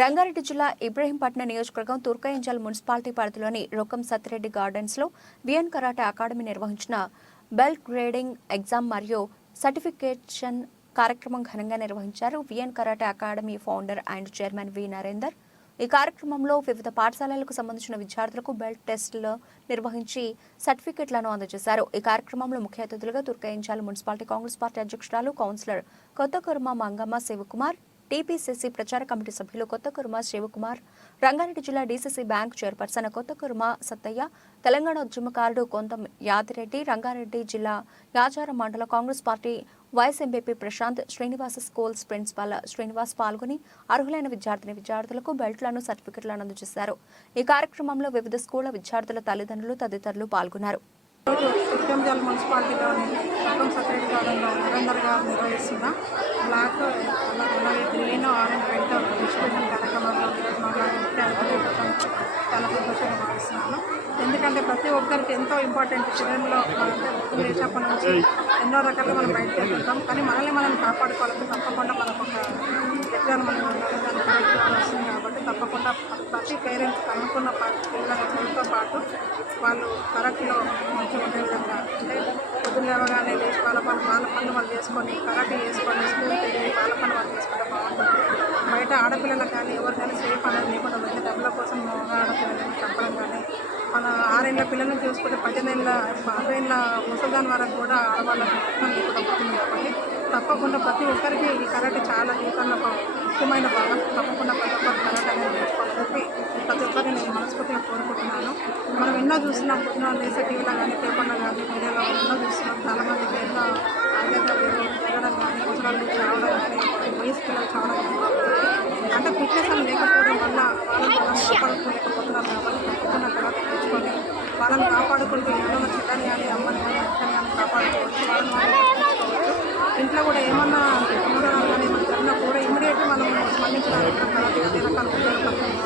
రంగారెడ్డి జిల్లా ఇబ్రహీంపట్నం నియోజకవర్గం తుర్కయంజల్ మున్సిపాలిటీ పరిధిలోని రొక్కం సత్తిరెడ్డి గార్డెన్స్లో విఎన్ కరాటే అకాడమీ నిర్వహించిన బెల్ట్ గ్రేడింగ్ ఎగ్జామ్ మరియు సర్టిఫికేషన్ కార్యక్రమం ఘనంగా నిర్వహించారు V N karate academy founder and chairman V Narender. ఈ కార్యక్రమంలో వివిధ పాఠశాలలకు సంబంధించిన విద్యార్థులకు బెల్ట్ టెస్టులు నిర్వహించి సర్టిఫికెట్లను అందజేశారు. ఈ కార్యక్రమంలో ముఖ్య అతిథులుగా తుర్కయించాల మున్సిపాలిటీ కాంగ్రెస్ పార్టీ అధ్యక్షురాలు కౌన్సిలర్ కొత్తకుర్మ మంగమ్మ శివకుమార్ టీపీసీసీ ప్రచార కమిటీ సభ్యులు కొత్త కుర్మ శివకుమార్ రంగారెడ్డి జిల్లా డీసీసీ బ్యాంక్ చైర్పర్సన్ కొత్త కుర్మ సత్తయ్య తెలంగాణ ఉద్యమకారుడు కొంతం యాదిరెడ్డి రంగారెడ్డి జిల్లా యాచార మండల Congress party vice MPP Prashanth Srinivasa schools principal Srinivas పాల్గొని అర్హులైన విద్యార్థిని విద్యార్థులకు బెల్ట్లను సర్టిఫికెట్లను అందజేశారు. ఈ కార్యక్రమంలో వివిధ స్కూళ్ళ విద్యార్థుల తల్లిదండ్రులు తదితరులు పాల్గొన్నారు. ఉత్తమజల్ మున్సిపాలిటీలోని రకం సెక్రటరీ గార్డెన్లో నరేందర్ గారు నిర్వహిస్తున్న. బ్లాక్ అలాగే గ్రీన్ ఆరెంజ్ రెడ్ డిస్ట్రిబ్యూషన్ కార్యక్రమంలో ఈరోజు మాట్లాడే ముఖ్య చాలా సంతోషంగా భావిస్తున్నాను. ఎందుకంటే ప్రతి ఒక్కరికి ఎంతో ఇంపార్టెంట్ చిల్డ్రన్లో అంటే నుంచి ఎన్నో రకాలుగా మనం బయటకు వెళ్తుంటాం కానీ మనల్ని మనం కాపాడుకోవాలంటే తప్పకుండా మనకు ఒక ఎగ్జామ్ మనం ఉండాలి కరెక్ట్గా వస్తుంది కాబట్టి తప్పకుండా ప్రతి పేరెంట్స్ అనుకున్న పా- పాటు వాళ్ళు కరాటీలో మంచిగా ఉండే విధంగా అంటే పొద్దున్న లేవగానే లేచి వాళ్ళ పని వాళ్ళ పనులు వాళ్ళు చేసుకొని కరాటే చేసుకొని స్కూల్కి వెళ్ళి వాళ్ళ పని వాళ్ళు చేసుకుంటే బాగుంటుంది. బయట ఆడపిల్లలకు కానీ ఎవరికైనా సేఫ్ అనేది లేకుండా వచ్చే డబ్బుల కోసం ఆడపిల్లలని చెప్పడం కానీ మన ఆరేళ్ళ పిల్లలను చూసుకుంటే పద్దెనిమిదేళ్ళ పదేళ్ళ ముసల్దాన్ వరకు కూడా ఆడవాళ్ళకి మొత్తం లేకుండా పోతుంది కాబట్టి తప్పకుండా ప్రతి ఒక్కరికి ఈ కరాటే చాలా జీవితంలో ఒక ముఖ్యమైన భాగం. తప్పకుండా ప్రతి ఒక్కరు కరాటే అనేది నేర్చుకోవాలని చెప్పి ప్రతి ఒక్కరిని నేను మనస్ఫూర్తిగా కోరుకుంటున్నాను మనం ఎన్నో చూస్తున్నాం పొద్దున లేసే టీవీలో కానీ పేపర్లో కానీ మీడియాలో ఎన్నో చూస్తున్నాం చాలామందికి ఎన్నో ఆరోగ్యాలు జరగడం కానీ అవసరాలు చావడం కానీ వయసు పిల్లలు చావడం కానీ. అంటే ఫిట్నెస్ అని లేకపోవడం వల్ల వాళ్ళని కాపాడుకోలేకపోతున్నారు. కాపాడుకోలేకపోతున్నాం కాబట్టి తప్పకుండా కరాటే నేర్చుకొని వాళ్ళని కాపాడుకుంటూ ఏదైనా చిట్టని కానీ అమ్మని కానీ అక్కని కానీ కాపాడుకోవచ్చు. వాళ్ళని ఇంట్లో కూడా ఏమన్నా ప్రమాదాలు కానీ ఏమన్నా జరిగినా కూడా ఇమీడియట్గా మనం స్పందించడానికి కరాటే అన్ని రకాల ఉపయోగపడుతుంది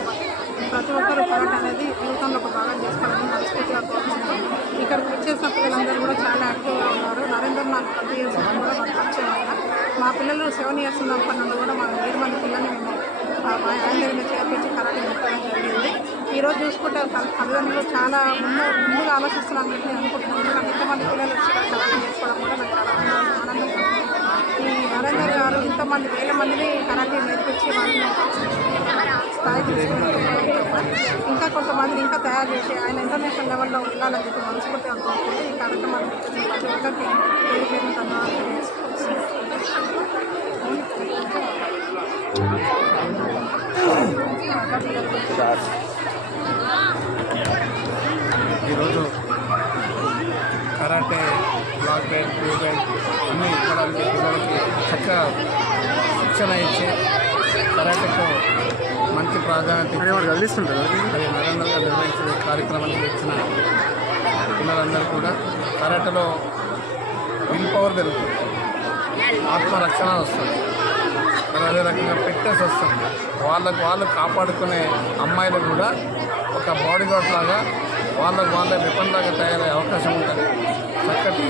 కాబట్టి ప్రతి ఒక్కరు అనేది జీవితంలో ఒక భాగం చేసుకోవాలని మనస్ఫూర్తిగా కోరుకుంటున్నాం ఇక్కడికి వచ్చేసిన పిల్లలందరూ కూడా చాలా యాక్టివ్గా ఉన్నారు. నరేంద్రనాథ్ నాకు ఇయర్స్ కూడా నాకు పరిచయం మా పిల్లలు సెవెన్ ఇయర్స్ ఉన్నప్పటి నుండి కూడా మా ఏడు మంది పిల్లల్ని మేము మా ఆయన మీద చేర్పించి కరాటే నేర్పడం జరిగింది. ఈరోజు చూసుకుంటే తల్లిదండ్రులు చాలా ముందు ముందుగా ఆలోచిస్తున్నాను నేను అనుకుంటున్నాను. ఎందుకంటే ఇంతమంది పిల్లలు వచ్చి ఇక్కడ కరాటే నేర్చుకోవడం కూడా నాకు చాలా ఆనందం ఈ నరేందర్ గారు ఇంతమంది వేల మందిని కరాటే నేర్పించి వాళ్ళని స్థాయికి తీసుకెళ్ళి ఇంకా కొంతమంది ఇంకా తయారు చేసి ఆయన ఇంటర్నేషనల్ లెవెల్లో వెళ్ళాలని చెప్పి మనస్ఫూర్తిగా కోరుకుంటూ ఈ కార్యక్రమాన్ని ప్రతి ఒక్కరికి పేరు పేరు ధన్యవాదాలు ఈరోజు karate black belt blue belt అన్నీ ఇవ్వడానికి పిల్లలకి చక్కగా శిక్షణ ఇచ్చి కరాటేకు మంచి ప్రాధాన్యత ఇచ్చి అది నరేంద్ర గారు నిర్వహించిన కార్యక్రమానికి ఇచ్చిన పిల్లలందరూ కూడా కరాటేలో విల్ పవర్ పెరుగుతుంది. ఆత్మరక్షణ వస్తుంది. అదే రకంగా ఫిట్నెస్ వస్తుంది. వాళ్ళకు వాళ్ళు కాపాడుకునే అమ్మాయిలు కూడా ఒక బాడీ గార్డ్ లాగా వాళ్ళకు వాళ్ళే వెపన్ లాగా తయారయ్యే అవకాశం ఉంటుంది. చక్కటి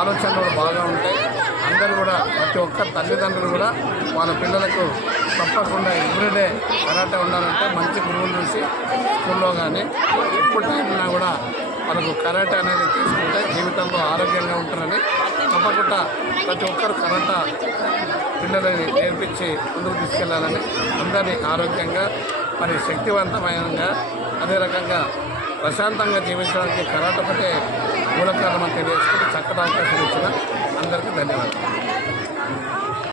ఆలోచనలు బాగా ఉంటాయి. అందరూ కూడా ప్రతి ఒక్క తల్లిదండ్రులు కూడా వాళ్ళ పిల్లలకు తప్పకుండా ఎవ్రీడే కరాటే ఉండాలంటే మంచి గురువులు చూసి స్కూల్లో కానీ ఎప్పుడు టైం కూడా మనకు కరాటే అనేది తీసుకుంటే జీవితంలో ఆరోగ్యంగా ఉంటారని తప్పకుండా ప్రతి ఒక్కరు కరాటా పిల్లలని నేర్పించి ముందుకు తీసుకెళ్ళాలని అందరినీ ఆరోగ్యంగా మరి శక్తివంతమైనగా అదే రకంగా ప్రశాంతంగా జీవించడానికి కరాట ఒకటే మూల తెలియజేసుకుని చక్కటి అవకాశం ఇచ్చిన అందరికీ ధన్యవాదాలు.